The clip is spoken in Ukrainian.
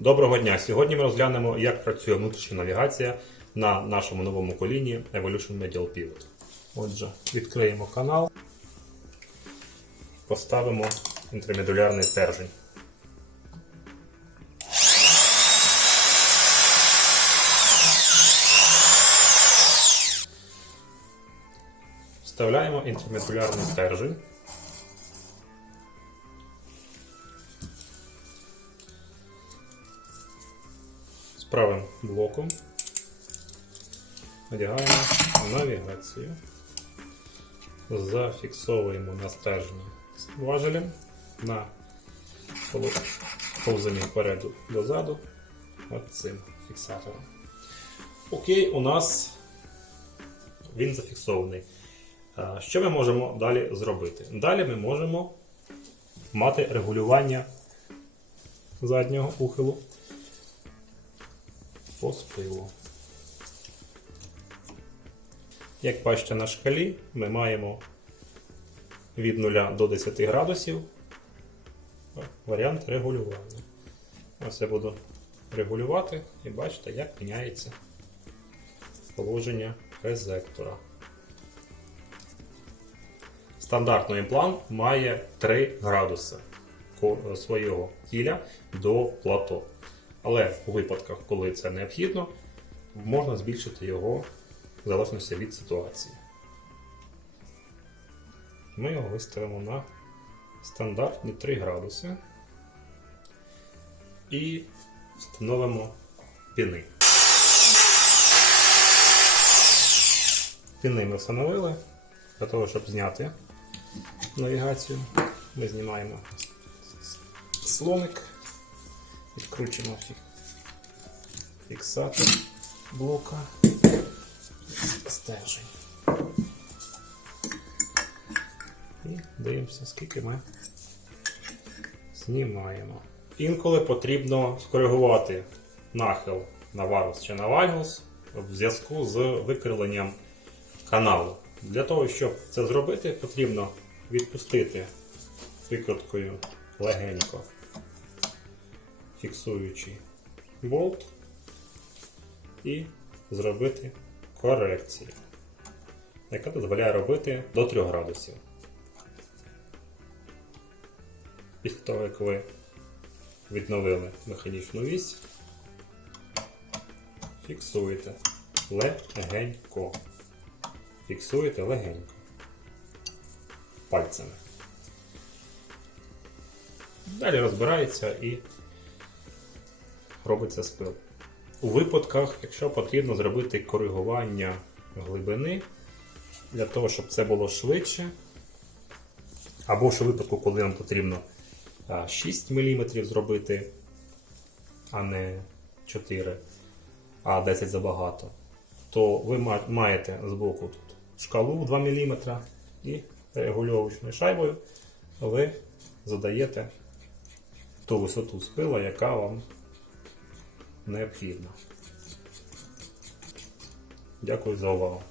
Доброго дня! Сьогодні ми розглянемо, як працює внутрішня навігація на нашому новому коліні Evolution Medial Pivot. Отже, відкриємо канал, поставимо інтермедулярний стержень. Вставляємо інтермедулярний стержень. Правим блоком надягаємо навігацію, зафіксовуємо на стержні важелем на повзанні впереду дозаду от цим фіксатором. Окей, у нас він зафіксований. Що ми можемо далі зробити? Далі ми можемо мати регулювання заднього ухилу по спилу. Як бачите на шкалі, ми маємо від 0 до 10 градусів варіант регулювання. Ось я буду регулювати і бачите, як міняється положення резектора. Стандартний імплант має 3 градуси свого тіля до плато. Але у випадках, коли це необхідно, можна збільшити його в залежності від ситуації. Ми його виставимо на стандартні 3 градуси і встановимо піни. Піни ми встановили для того, щоб зняти навігацію. Ми знімаємо слоник. Відкручуємо фі- фіксатор блока стержень. І дивимося, скільки ми знімаємо. Інколи потрібно скоригувати нахил на варус чи на вальгус в зв'язку з викриленням каналу. Для того, щоб це зробити, потрібно відпустити викруткою легенько фіксуючий болт і зробити корекцію, яка дозволяє робити до 3 градусів. Після того, як ви відновили механічну вісь, фіксуєте легенько. Фіксуєте легенько пальцями. Далі розбирається і робиться спил. У випадках, якщо потрібно зробити коригування глибини, для того, щоб це було швидше, або ж у випадку, коли нам потрібно 6 мм зробити, а не 4, а 10 забагато, то ви ма- маєте збоку тут шкалу 2 мм і регульовочною шайбою ви задаєте ту висоту спила, яка вам необхідна. Дякую за увагу.